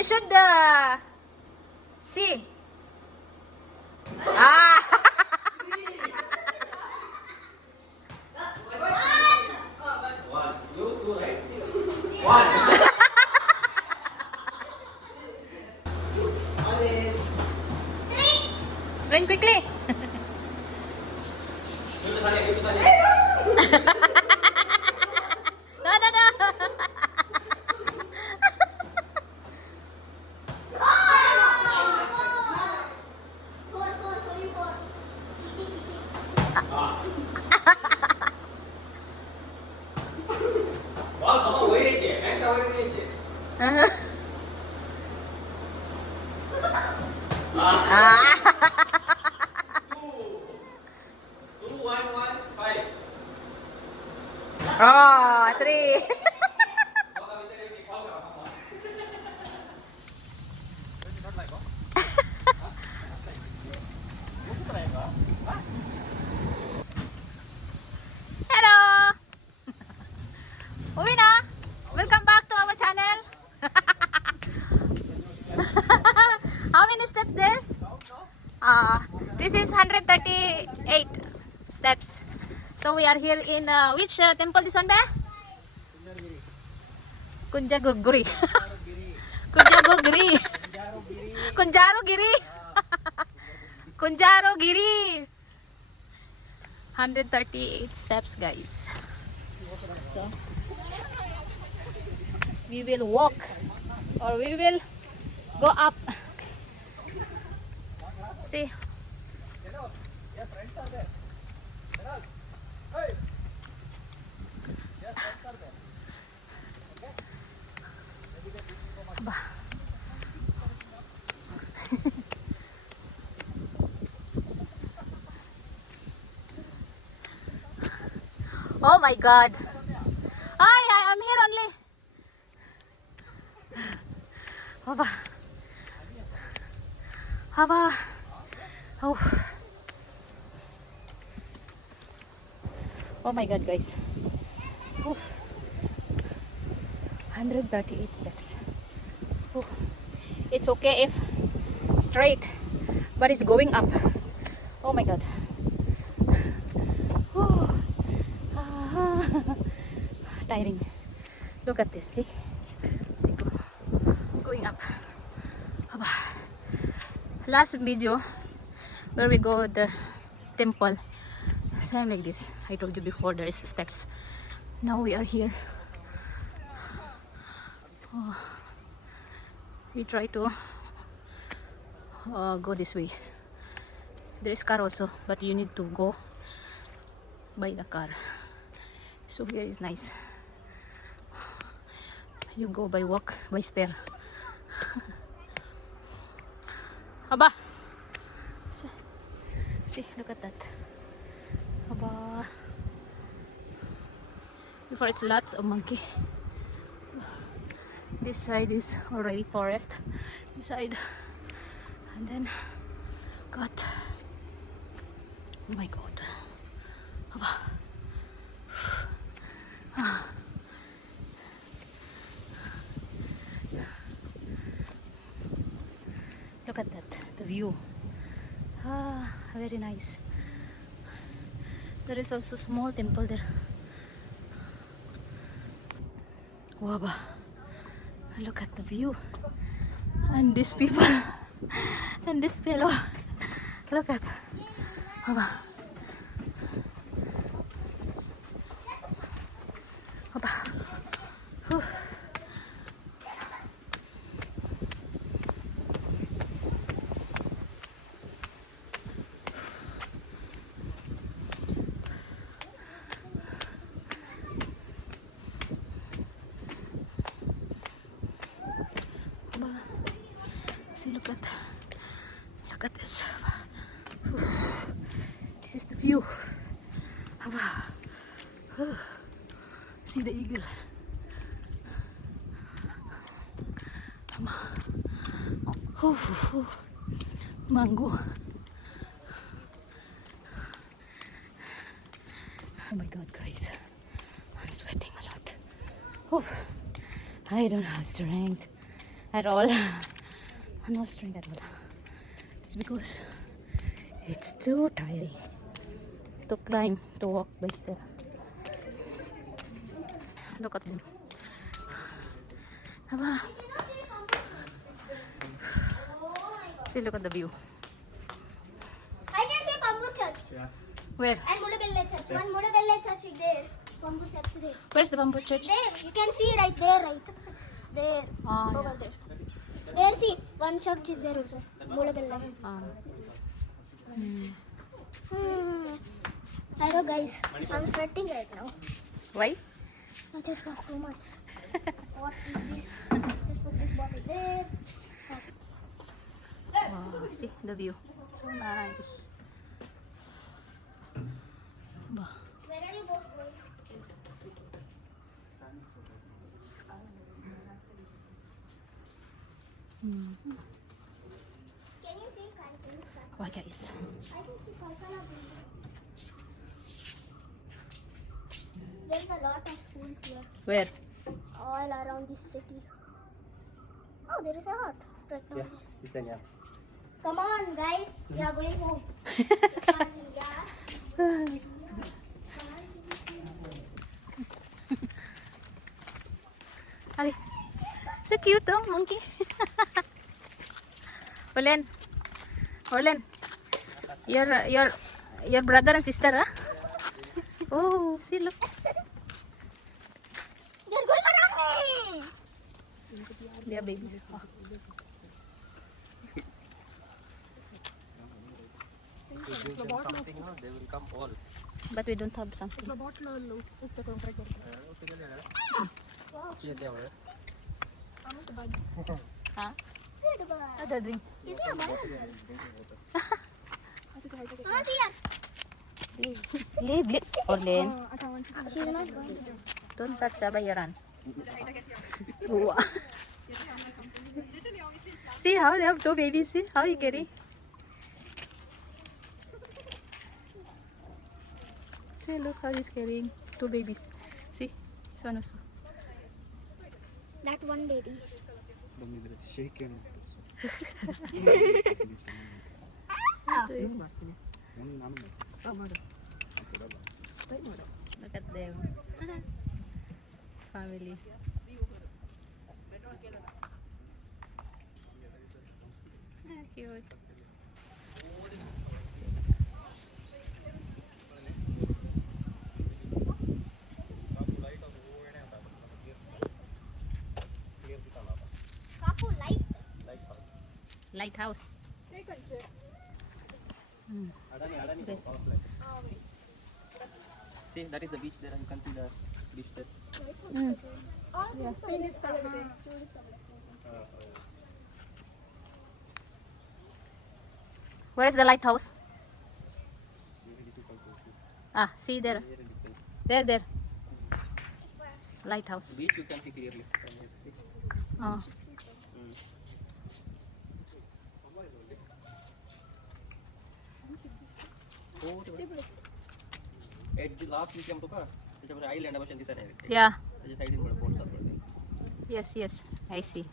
you should see. Ah. One, two, right? One. Run quickly. No, no, no. Ball sama wait ಐತೆ bank ಅವರಿಗೆ ಐತೆ Ah. 2 1 1 5 Oh, 3. baka bitere ni call ka mama not like oh Hello. Uwi na. Welcome back to our channel. How many steps this? This is 138 steps. So we are here in which temple this one ba? Kunjaguri. Kunjaguri. Kunjarogiri. Kunjarogiri. 138 steps, guys. So we will walk or we will go up. See. Bah. Oh my God. I'm here only. Haba. Haba. Oh. Oh my God, guys. Oh. 138 steps. Oh. It's okay if straight, but it's going up. Oh my God. Oh. Ah. Tiring. Look at this. See? See? Going up. Aba. Last video where we go the temple, same like this. I told you before there is steps. Now we are here. Oh. We try to go this way. There is car also, but you need to go by the car. So here is nice. You go by walk, by stair. Aba. See, look at that. Aba. Before it's lots of monkey. This side is already forest. This side. And then got. Oh my God. Aba. Look at that, the view. Very nice. There is also small temple there. Wow, look at the view. And these people. And this fellow. Look at. Wow. Wow. See, look at this. This is the view. See the eagle. Mango. Oh my God, guys, I'm sweating a lot. I don't have strength. at all. I'm not straying at all. It's because it's too tiring to climb, to walk by still. Look at them. Aba. See, look at the view. I can see Pambu Church Yeah. Where? and Mudabelle Church. One Mudabelle Church is there. Pambu Church there. Where's the bamboo church? There, you can see right there, right? There, Ah, over there. There, see, one church is there also. Mudabelle. Ah. Hello guys, I'm sweating right now. Why? I just walked too much. What is this? Just put this bottle there. Wow, see the view. So nice. Bah. Where are you both going? Mhm. Can you see Kalkala's? Wow, guys. I can see Kalkala. There's a lot of schools here, Where? all around this city. Oh, there is a hut right now. This one, yeah. Come on, guys, we are going home. Yeah. Ari. So cute oh, monkey. Olen. Olen. Your brother and sister, huh? Oh, see look. They're going around me. They are babies. Oh. Something, no? They will come all. But we don't have something. Huh? Other drink. Is he a man? Oh, see ya. Leave. Olen. She's not going. Don't touch the bayaran. Wow. See how they have two babies. See how you carry. See, look how he's carrying two babies. See, this one also. That one lady. Shaken. Look at them. Family. Ah, cute. Kapu, light. Lighthouse. See, that is the beach there. You can see the beach there. Mm. Where is the lighthouse? Ah, see there. There. Lighthouse. Beach you can see clearly. Oh. At the last we came to ka. त्याच्यावर island आहे दिसत आहे. Yeah. त्याच्या साइडने थोडं boat चालू आहे. Yes. I see.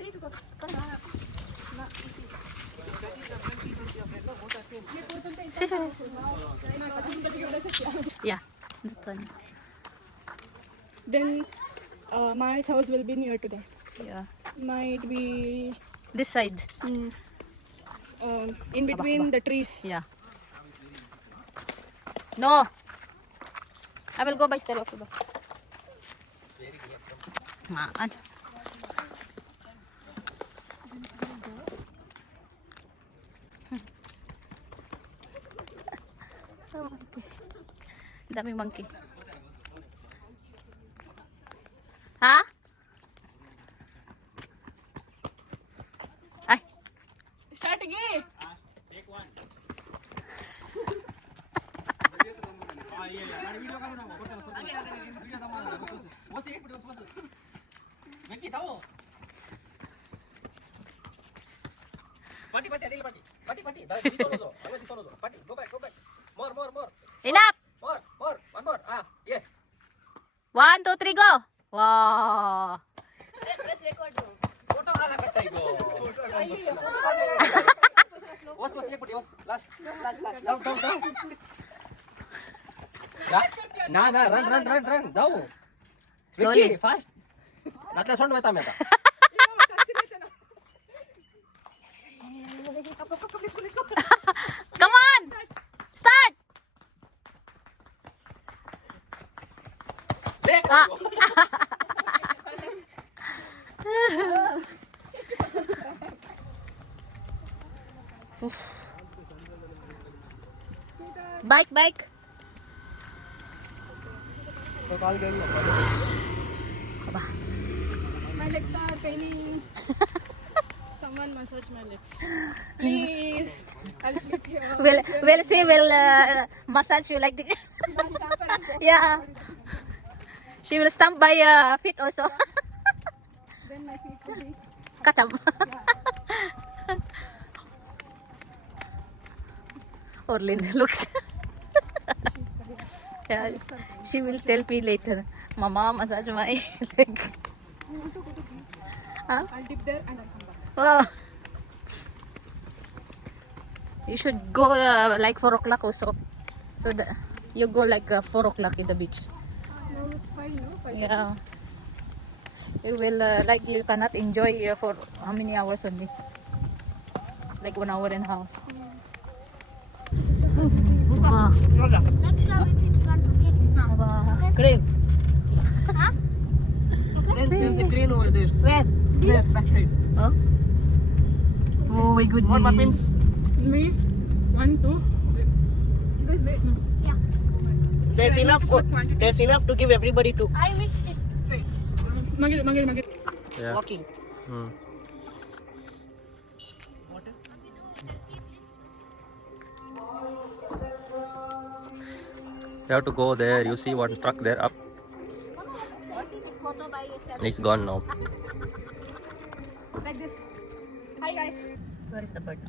Yeah, that's one. Then my house will be near to that. Yeah. Might be This side. in between the trees. Yeah. No. I will go by stair also. Man. Oh, monkey. Daming monkey. Ha? Ay. Start again. Pati, adili pati. Pati. This one also. This one also. Pati, go back. More. Enough. More. One more. Ah, yeah. 1, 2, 3, go. Wow. Go photo आला कट्टा इगो वस वस एक पटी वस last जाऊ जाऊ जाऊ ना ना रन रन रन रन जाऊ Slowly. विक्की फास्ट नातल्या सोंड वता मी आता Come on! Start! Ah. Bike, bike. Aba. My legs are paining. Someone massage my legs. Please. I'll sleep here. We'll see. We'll massage you like this. Yeah. She will stamp by feet also. Then my feet will be. Cut up. Orlin looks. Yeah, she will tell me later. Mama, massage my leg. Huh? I'll dip there and I'll come back. Wow. You should go like 4 o'clock also. So you go like 4 o'clock in the beach. No, it's fine, no? Fine. Yeah. You will like you cannot enjoy for how many hours only? Like 1 hour and a half. Ah. Next time we'll sit front, okay? Aba. Crane. Huh? There's a crane over there. Where? There, backside. Oh. Oh my goodness. More muffins. Me? 1, 2. Guys, wait. No. There's enough. There's enough to give everybody to I missed it. Magil. Yeah. walking. Water. You have to go there. You see one truck there up. It's gone now. Like this. Hi, guys. Where is the bird?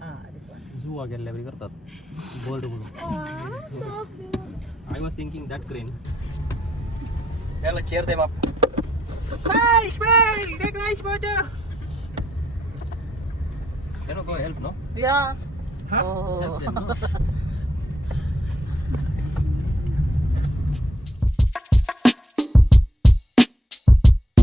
Ah, this one. Zoo again level करतात. Bold म्हणून. So cute. I was thinking that crane. Yeah, cheer them up. Smile, take nice photo. Can you go help, no? Yeah. Help Oh. them, no?